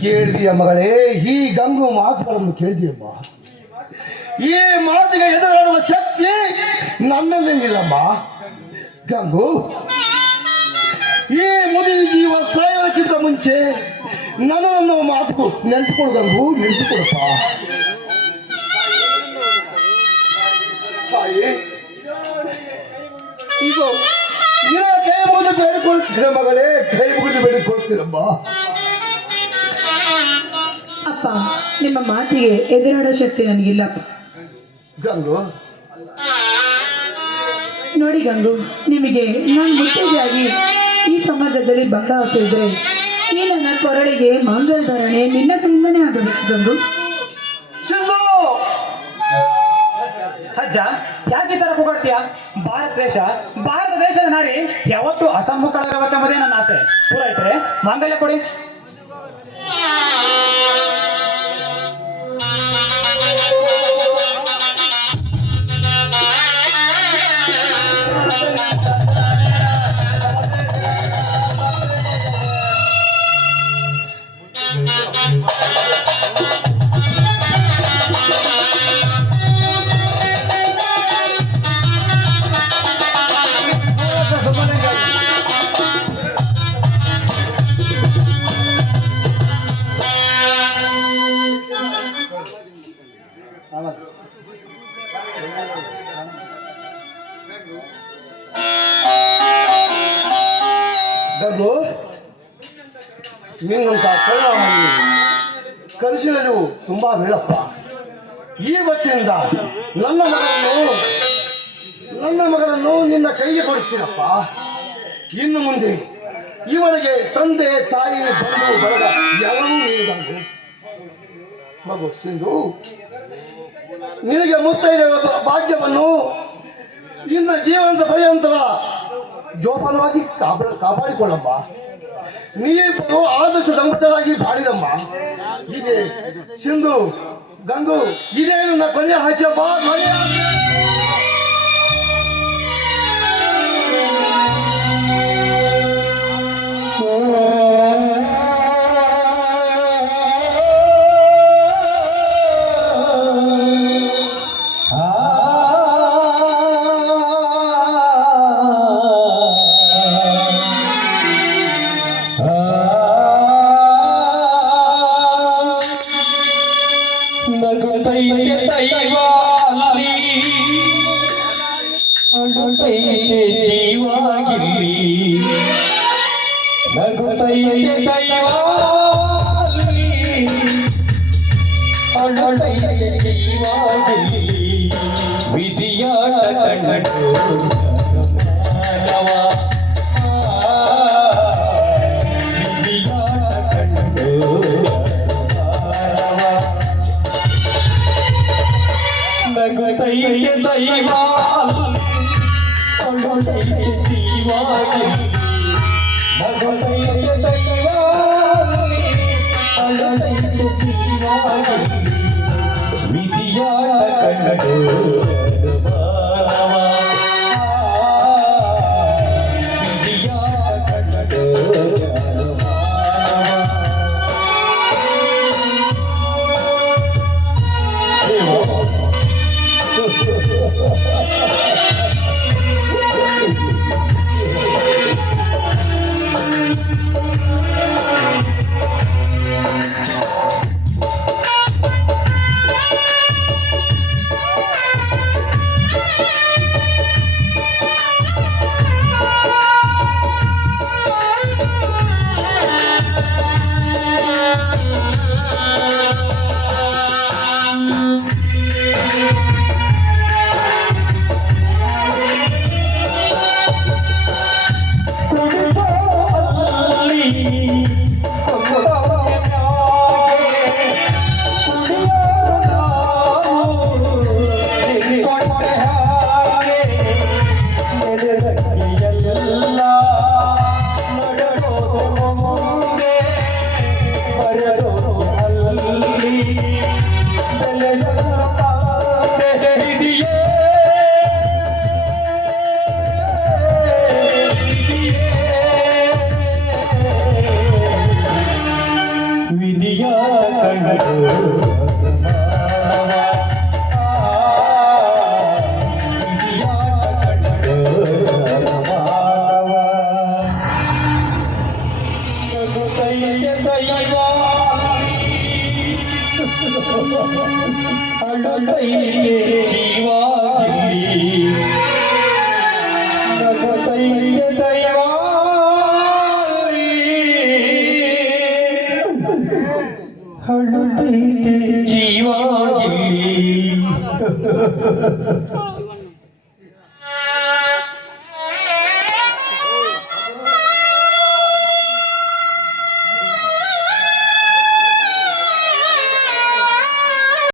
ಕೇಳಿದೆಯ ಮಗಳೇ, ಈ ಗಂಗು ಮಾತುಗಳನ್ನು ಕೇಳಿದೆಯಮ್ಮ. ಈ ಮಾತಿಗೆ ಎದುರಾಡುವ ಶಕ್ತಿ ನನ್ನಲ್ಲಿ ಇಲ್ಲಮ್ಮ. ಗಂಗು, ಈ ಮುದಿ ಜೀವ ಸಾಯೋದಕ್ಕಿಂತ ಮುಂಚೆ ನನ್ನನ್ನು ಮಾತು ನೆನೆಸಿಕೊಡು ಗಂಗು, ನೆನೆಸಿಕೊಡಪ್ಪ. ತಾಯಿ, ಇದು ನಿನ್ನ ಕೈ ಮುಗಿದು ಬೇಡಿಕೊಳ್ತೀರ ಮಗಳೇ, ಕೈ ಮುಗಿದು ಬೇಡಿಕೊಳ್ತೀರಮ್ಮ. ಅಪ್ಪ, ನಿಮ್ಮ ಮಾತಿಗೆ ಎದುರಾಡೋ ಶಕ್ತಿ ನನಗಿಲ್ಲಪ್ಪ. ಗಂಗು, ನೋಡಿ ಗಂಗು, ನಿಮಗೆ ನಾನು ಮುತ್ತೈದೆಯಾಗಿ ಈ ಸಮಾಜದಲ್ಲಿ ಬಹಳ ಆಸೆ ಇದ್ರೆ ಈ ನನ್ನ ಕೊರಳಿಗೆ ಮಂಗಲಧಾರಣೆ ನಿನ್ನ ಕೈಯಿಂದನೇ ಆಗಬೇಕು ಗಂಗು. ಅಜ್ಜ, ಯಾಕೆ ಈ ತರ ಕೂಗಾಡ್ತೀಯ? ಭಾರತ ದೇಶದ ನಾರಿ ಯಾವತ್ತೂ ಅಸಮ್ಮುಖರಾಗಬೇಕೆಂಬುದೇ ನನ್ನ ಆಸೆ. ಪೂರೈತರೆ ಮಾಂಗಲ್ಯ ಕೊಡಿ. ಗಂಗು, ನಿನ್ನಂತ ಕರುಣಾಮಯಿ ಕನಸಿನಲ್ಲೂ ತುಂಬಾ ಬೇಡಪ್ಪ. ಇವತ್ತಿನಿಂದ ನನ್ನ ಮಗಳನ್ನು ನಿನ್ನ ಕೈಗೆ ಕೊಡ್ತೀನಪ್ಪ. ಇನ್ನು ಮುಂದೆ ಇವಳಿಗೆ ತಂದೆ ತಾಯಿ ಬಂಧು ಬಳಗ ಎಲ್ಲವೂ ನೀಡಿದಂಗು. ಮಗು ಸಿಂಧು, ನಿನಗೆ ಮುತ್ತೈದೆ ಭಾಗ್ಯವನ್ನು ಇನ್ನ ಜೀವನದ ಪರ್ಯಂತರ ಜೋಪಾನವಾಗಿ ಕಾಪಾಡಿಕೊಳ್ಳಮ್ಮ. ನೀವಿಬ್ಬರು ಆದರ್ಶ ದಂಪತಿಗಳಾಗಿ ಬಾಳಿರಮ್ಮ. ಇದೇ ಸಿಂಧು, ಗಂಗು, ಇದೇ ನನ್ನ ಕೊನೆಯ ಹಚ್ಚಪ್ಪ, ಕೊನೆಯ ಜೀವಾಗಿಲ್ಲಿ ನಗುತ್ತೈತೆ ದೈವಾಲಿ, ಅಡಳೈತೆ ಜೀವಾಗಿಲ್ಲಿ ವಿಧಿಯಾಟ ಕಂಡು ಮಾನವ, ವಿಧಿಯಾಟ ಕಂಡು ಮಾನವ. ನಗುತ್ತೈತೆ ದೈವಾಲಿ, ಅಡಳೈತೆ ಜೀವಾಗಿಲ್ಲಿ ನಗುತ್ತೈತೆ ದೈವಾಲಿ, ಅಡಳೈತೆ ಜೀವಾಗಿಲ್ಲಿ ವಿಧಿಯಾಟ ಕಂಡು ಮಾನವ, ವಿಧಿಯಾಟ ಕಂಡು